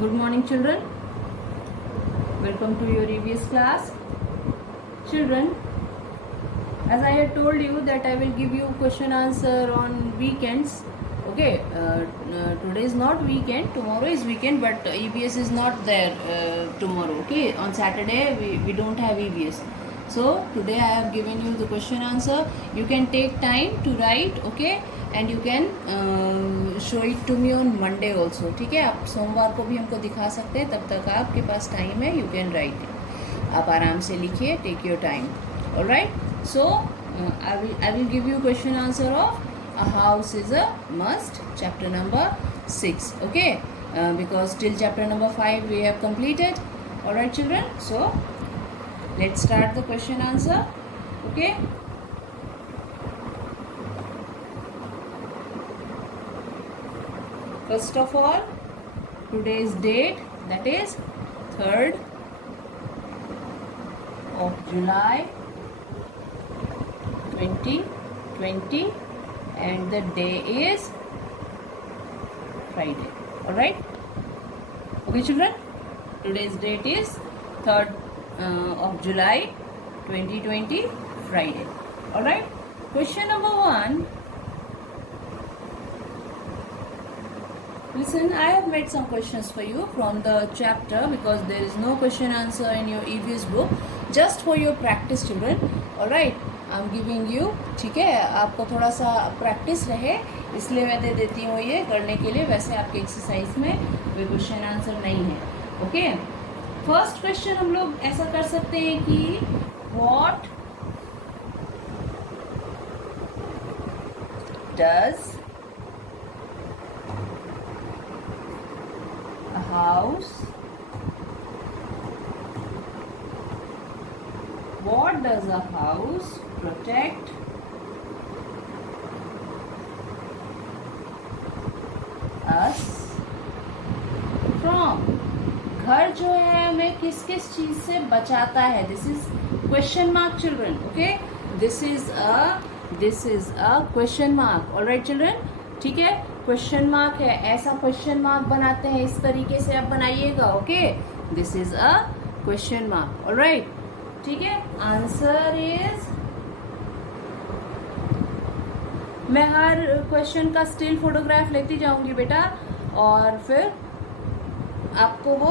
Good morning, children. Welcome to your EVS class. Children, as I had told you that I will give you question answer on weekends. Okay, today is not weekend, tomorrow is weekend, but EVS is not there tomorrow. Okay, on Saturday we don't have EVS. So today I have given you the question answer. You can take time to write, okay, and you can show it to me on Monday also. ठीक है, आप सोमवार को भी हमको दिखा सकते हैं, तब तक आपके पास टाइम है. You can write it. आप आराम से लिखिए, take your time. All right. So I will give you question answer of a house is a must, chapter number 6. Okay, because till chapter number 5 we have completed. All right, children. So let's start the question answer. Okay. First of all, today's date, that is 3rd of July 2020, and the day is Friday. All right. Okay, children. Today's date is 3rd of July 2020, Friday. All right. Question number 1. Listen, I have made some questions for you from the chapter because there is no question answer in your EVS book. Just for your practice, children. All right. I'm giving you, ठीक है, आपको थोड़ा सा practice रहे इसलिए मैं दे देती हूँ ये करने के लिए. वैसे आपके एक्सरसाइज में कोई क्वेश्चन आंसर नहीं है. ओके, फर्स्ट क्वेश्चन हम लोग ऐसा कर सकते हैं कि what does a house, what does a house protect us from? घर जो है हमें किस किस चीज से बचाता है? This is question mark, children. Okay, this is a question mark. Alright children, ठीक है, क्वेश्चन मार्क है. ऐसा क्वेश्चन मार्क बनाते हैं, इस तरीके से आप बनाइएगा. Okay, this is a question mark. Alright, ठीक है. आंसर इज, मैं हर क्वेश्चन का स्टिल फोटोग्राफ लेती जाऊंगी बेटा, और फिर आपको वो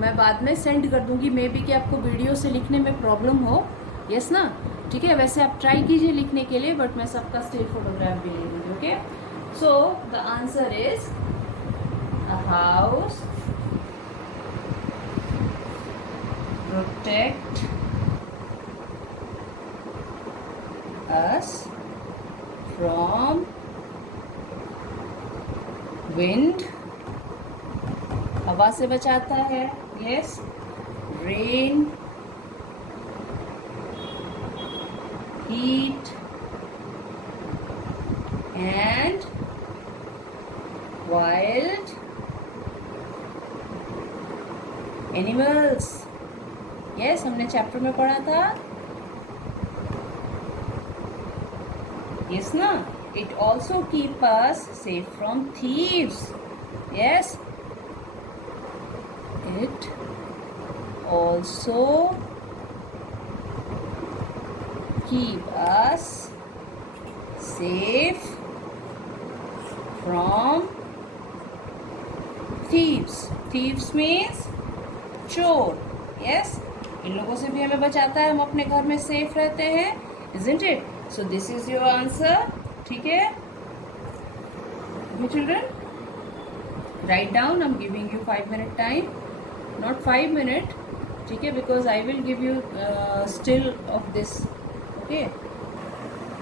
मैं बाद में सेंड कर दूंगी. मे बी कि आपको वीडियो से लिखने में प्रॉब्लम हो. यस ना, ठीक है. वैसे आप ट्राई कीजिए लिखने के लिए, बट मैं सबका स्टिल फोटोग्राफ भी ले लूँगी. Okay, so the answer is a house protect us from wind, हवा से बचाता है. yes, rain, heat and wild animals. yes, हमने चैप्टर में पढ़ा था. yes ना. it also keep us safe from thieves. yes, it also keep us safe from thieves. thieves means चोर. yes, इन लोगों से भी हमें बचाता है, हम अपने घर में सेफ रहते हैं. isn't it? so this is your answer. ठीक है. okay children, write down. I'm giving you 5-minute time, not 5 minute. ठीक है, because I will give you still of this. okay.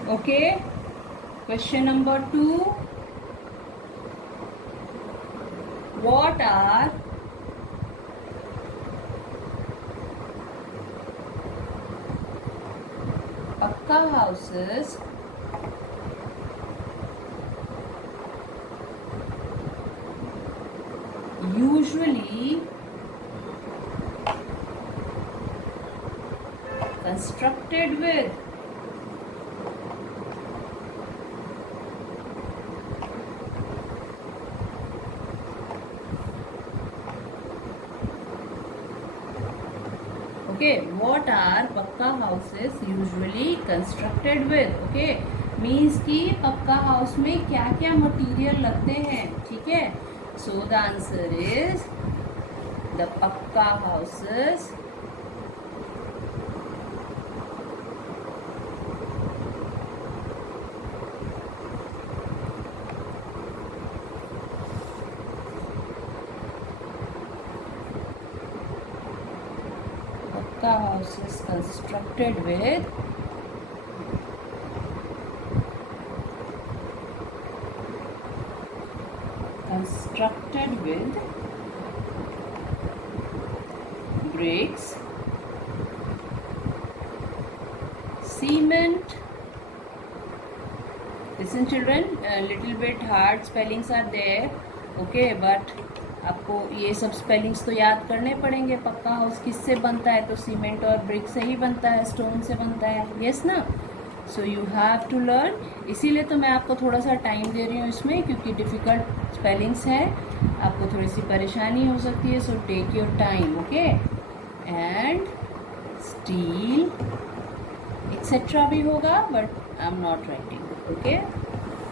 okay, question number 2. what are pakka houses usually constructed with? Okay, what are पक्का houses usually constructed with? Okay, means कि पक्का house में क्या क्या material लगते हैं, ठीक है. So the answer is the पक्का houses is constructed with bricks, cement. Listen children, little bit hard spellings are there, okay, but आपको ये सब स्पेलिंग्स तो याद करने पड़ेंगे. पक्का हाउस किससे बनता है? तो सीमेंट और ब्रिक से ही बनता है, स्टोन से बनता है, यस ना. So you have to learn. इसीलिए तो मैं आपको थोड़ा सा टाइम दे रही हूँ इसमें, क्योंकि डिफ़िकल्ट स्पेलिंग्स हैं, आपको थोड़ी सी परेशानी हो सकती है. So take your time, okay. And steel etcetera भी होगा, but I am not writing, okay,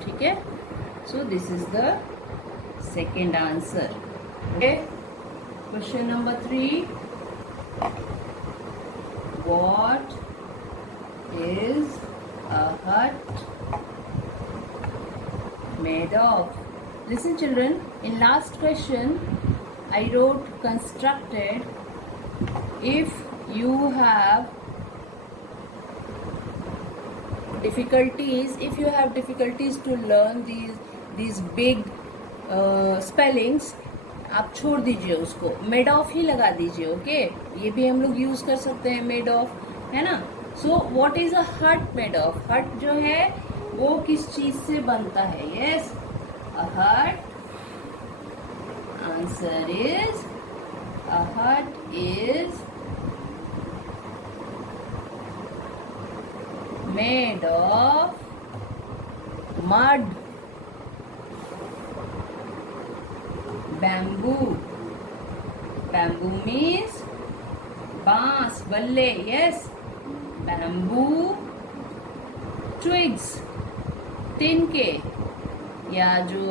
ठीक है. So this is the second answer. Okay. Question number 3. What is a hut made of? Listen children, in last question I wrote constructed. If you have difficulties to learn these big spellings, आप छोड़ दीजिए उसको, made of ही लगा दीजिए, okay. ये भी हम लोग यूज कर सकते हैं, मेड ऑफ, है ना. सो व्हाट इज अ हट मेड ऑफ? हट जो है वो किस चीज से बनता है? यस, अ हट. आंसर इज अ हट is made of mud, bamboo. Bamboo means बांस, बल्ले, yes. Bamboo twigs, तिनके, या जो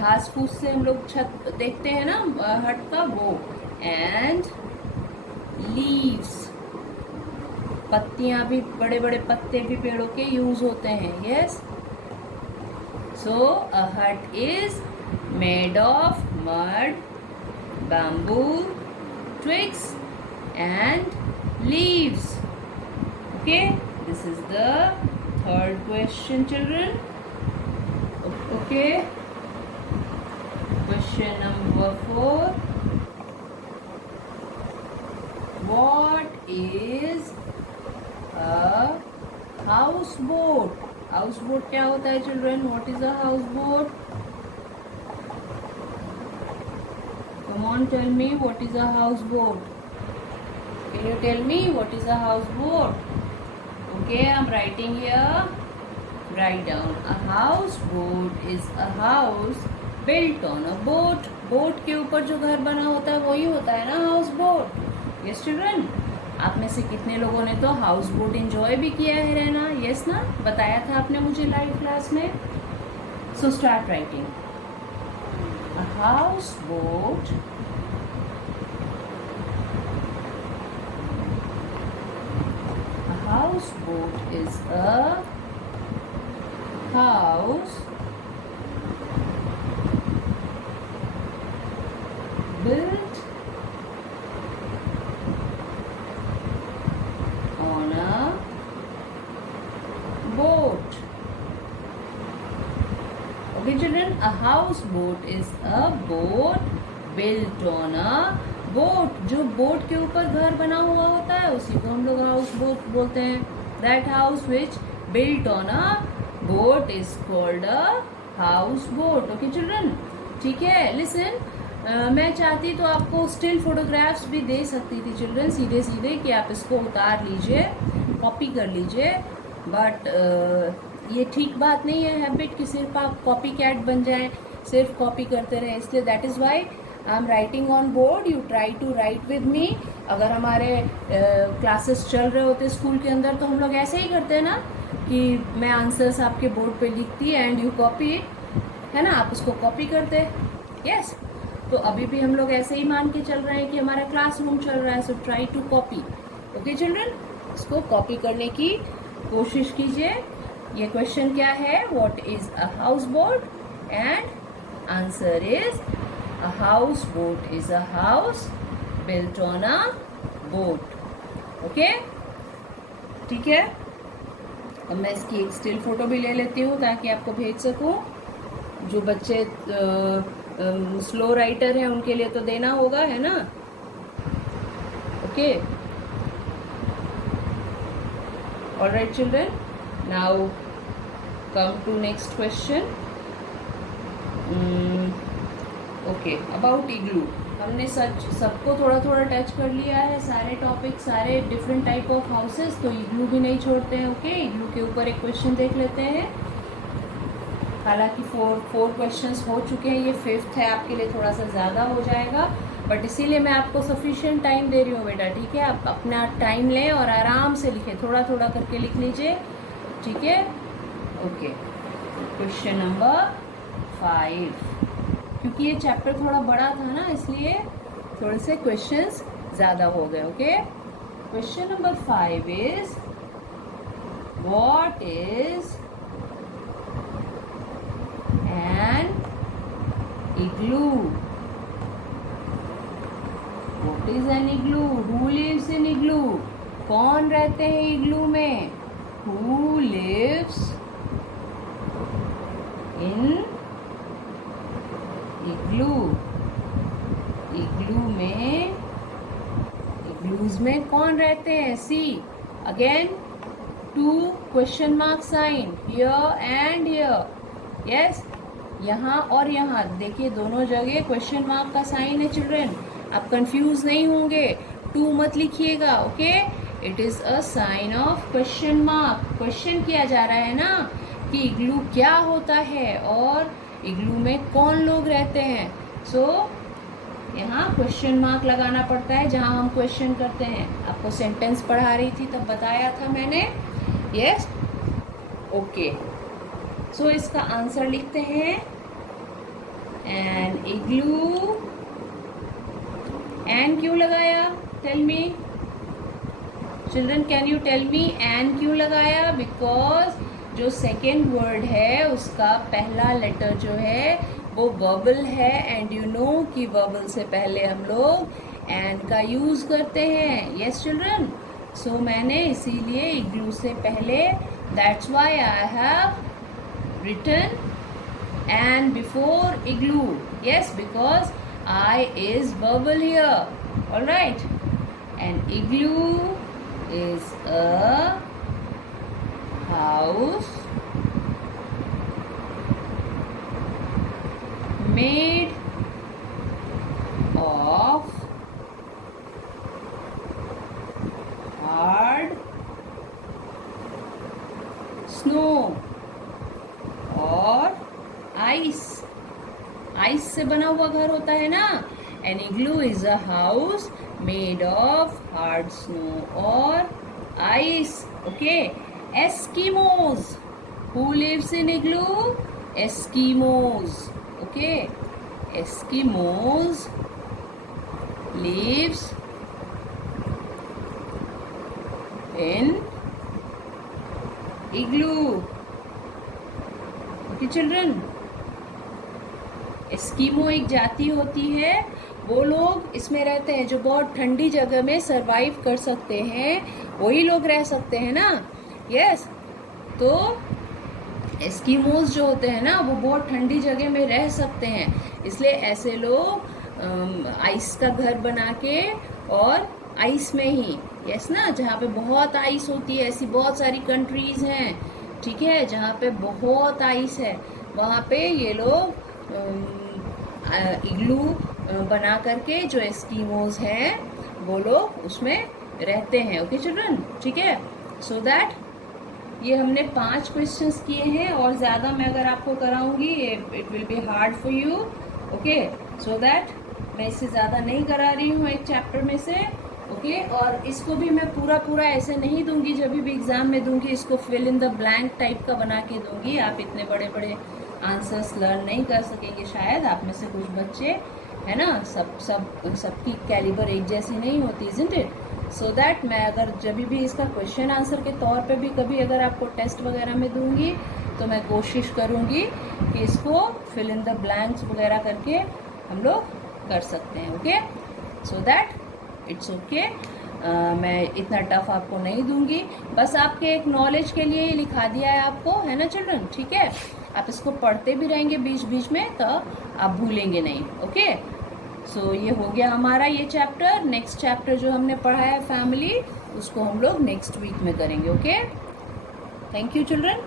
घास फूस से हम लोग छत देखते हैं ना हट का, वो. एंड लीव्स, पत्तियां भी, बड़े बड़े पत्ते भी पेड़ों के यूज होते हैं, yes. So a hut is made of mud, bamboo, twigs and leaves. Okay, this is the third question children. Okay, question number 4. What is a houseboat? Houseboat क्या होता है children? What is a houseboat? Come on, tell me, what is a houseboat? Can you tell me what is a houseboat? Okay, I'm writing here. Write down. A houseboat is a house built on a boat. Boat के ऊपर जो घर बना होता है वही होता है ना houseboat. Yes children. आप में से कितने लोगों ने तो houseboat enjoy भी किया है रहना? Yes ना? बताया था आपने मुझे लाइव क्लास में. So start writing. A houseboat is a house built on a boat. Okay children, a houseboat is a boat built on a boat. जो बोट के ऊपर घर बना हुआ होता है उसी को हम लोग हाउस बोट बोलते हैं. That house which built on a boat is called a houseboat. Okay children, ठीक है. Listen, मैं चाहती तो आपको स्टिल फोटोग्राफ्स भी दे सकती थी चिल्ड्रन, सीधे सीधे, कि आप इसको उतार लीजिए, कॉपी कर लीजिए, बट ये ठीक बात नहीं है हैबिट कि सिर्फ आप कॉपी कैट बन जाएं, सिर्फ कॉपी करते रहें. इसलिए that is why I am writing on board, you try to write with me. अगर हमारे क्लासेस चल रहे होते स्कूल के अंदर तो हम लोग ऐसे ही करते हैं ना कि मैं आंसर्स आपके बोर्ड पे लिखती एंड यू कॉपी इट, है ना, आप उसको कॉपी करते। यस, तो अभी भी हम लोग ऐसे ही मान के चल रहे हैं कि हमारा क्लासरूम चल रहा है, so try to copy. Okay children, इसको कॉपी करने की कोशिश कीजिए। ये क्वेश्चन क्या है, what is a house boat, and answer is a house boat is a house built on a boat. Okay, ठीक है। अब मैं इसकी एक स्टिल फोटो भी ले लेती हूँ ताकि आपको भेज सकूं। जो बच्चे स्लो राइटर हैं उनके लिए तो देना होगा, है ना। Okay, alright children, now come to next question. Okay, about igloo. हमने सबको थोड़ा थोड़ा टच कर लिया है, सारे टॉपिक, सारे डिफरेंट टाइप ऑफ हाउसेस, तो इग्लू भी नहीं छोड़ते हैं। ओके, इग्लू के ऊपर एक क्वेश्चन देख लेते हैं। हालांकि फोर क्वेश्चंस हो चुके हैं, ये फिफ्थ है, आपके लिए थोड़ा सा ज़्यादा हो जाएगा, बट इसीलिए मैं आपको सफिशिएंट टाइम दे रही हूँ बेटा, ठीक है। आप अपना टाइम लें और आराम से लिखें, थोड़ा थोड़ा करके लिख लीजिए, ठीक है। ओके, क्वेश्चन नंबर 5, क्योंकि ये चैप्टर थोड़ा बड़ा था ना, इसलिए थोड़े से क्वेश्चंस ज़्यादा हो गए। Okay, question number 5 is what is an igloo? What is an igloo? Who lives in igloo? कौन रहते हैं इग्लू में? Who lives in igloo? इग्लू में, इग्लूज में कौन रहते हैं? See again, 2 question mark sign here and here. Yes, यहाँ और यहाँ देखिए, दोनों जगह क्वेश्चन मार्क का साइन है चिल्ड्रन। आप कंफ्यूज नहीं होंगे, 2 मत लिखिएगा। Okay, it is a sign of question mark. Question किया जा रहा है ना कि इग्लू क्या होता है और इग्लू में कौन लोग रहते हैं। सो यहाँ क्वेश्चन मार्क लगाना पड़ता है जहाँ हम क्वेश्चन करते हैं। आपको सेंटेंस पढ़ा रही थी तब बताया था मैंने। यस, ओके, सो इसका आंसर लिखते हैं, एन इग्लू। एन क्यों लगाया, tell me children, can you tell me an क्यों लगाया? बिकॉज जो सेकेंड वर्ड है उसका पहला लेटर जो है वो वर्बल है, एंड यू नो कि वर्बल से पहले हम लोग एन का यूज करते हैं। यस चिल्ड्रन, सो मैंने इसीलिए इग्लू से पहले, that's why I have written and before igloo. Yes, because I is verbal here. All right, and igloo is a house made of hard snow और आइस। आइस से बना हुआ घर होता है ना। An igloo is a house made of hard snow और ice. Okay, Eskimos, who lives in igloo? Eskimos. Okay, Eskimos lives in igloo. Children, Eskimo एक जाति होती है, वो लोग इसमें रहते हैं जो बहुत ठंडी जगह में सरवाइव कर सकते हैं, वही लोग रह सकते हैं ना। यस, तो एस्किमोज जो होते हैं ना वो बहुत ठंडी जगह में रह सकते हैं, इसलिए ऐसे लोग आइस का घर बना के, और आइस में ही, यस ना, जहाँ पे बहुत आइस होती है, ऐसी बहुत सारी कंट्रीज हैं, ठीक है, जहाँ पे बहुत आइस है, वहाँ पे ये लोग इग्लू बना करके, जो एस्किमोज हैं वो लोग उसमें रहते हैं। ओके चिल्ड्रन, ठीक है। सो दैट ये हमने 5 क्वेश्चंस किए हैं, और ज़्यादा मैं अगर आपको कराऊंगी it will be hard for you. Okay, so that मैं इससे ज़्यादा नहीं करा रही हूँ एक चैप्टर में से, ओके। और इसको भी मैं पूरा ऐसे नहीं दूंगी, जब भी एग्जाम में दूंगी इसको fill in the blank type का बना के दूंगी। आप इतने बड़े बड़े आंसर्स लर्न नहीं कर सकेंगे शायद, आप में से कुछ बच्चे, है ना, सबकी कैलिबर एक जैसी नहीं होती, इजंट इट। सो दैट मैं अगर जब भी इसका क्वेश्चन आंसर के तौर पे भी कभी अगर आपको टेस्ट वगैरह में दूंगी तो मैं कोशिश करूंगी कि इसको फिल इन द ब्लैंक्स वगैरह करके हम लोग कर सकते हैं, okay. So that it's okay. मैं इतना टफ आपको नहीं दूंगी, बस आपके एक नॉलेज के लिए ही लिखा दिया है आपको, है ना चिल्ड्रन, ठीक है। आप इसको पढ़ते भी रहेंगे बीच बीच में तो आप भूलेंगे नहीं, ओके। सो ये हो गया हमारा ये चैप्टर। नेक्स्ट चैप्टर जो हमने पढ़ा है फैमिली, उसको हम लोग नेक्स्ट वीक में करेंगे, ओके। Thank you children.